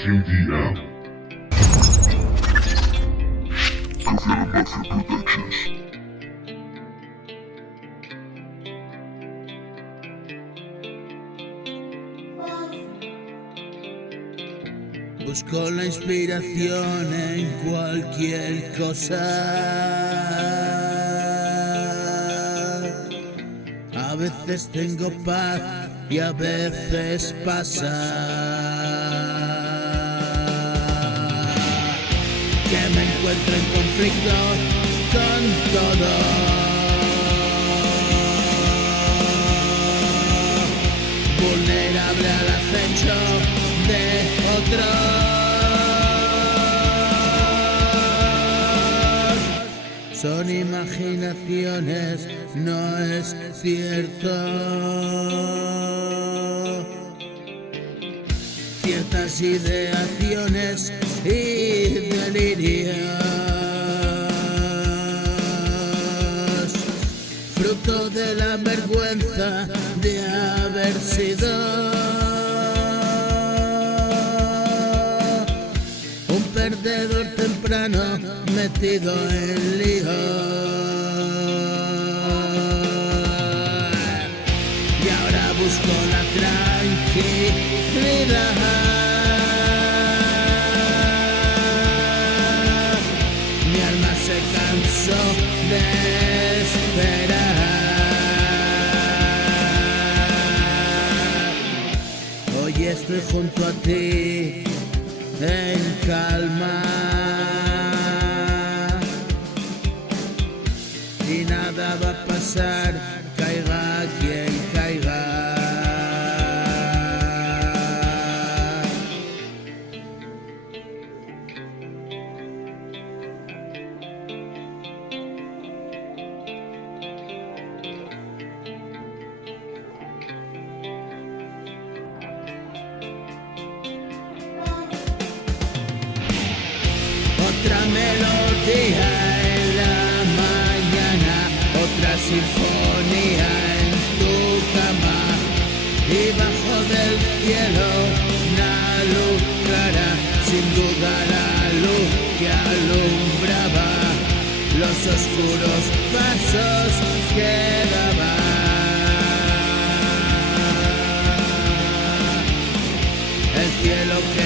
Team DM. Confirm Mafia Productions. Busco la inspiración en cualquier cosa. A veces tengo paz y a veces pasa que me encuentro en conflicto con todo. Vulnerable al acecho de otros. Son imaginaciones, no es cierto. Ciertas ideaciones y delirios, fruto de la vergüenza de haber sido un perdedor temprano metido en líos. Y ahora busco la tranquilidad. Mi alma se cansó de esperar. Hoy estoy junto a ti en calma y nada va a pasar, caiga quien caiga. Otra melodía en la mañana, otra sinfonía en tu cama, y bajo del cielo una luz clara, sin duda la luz que alumbraba los oscuros pasos que daba. El cielo que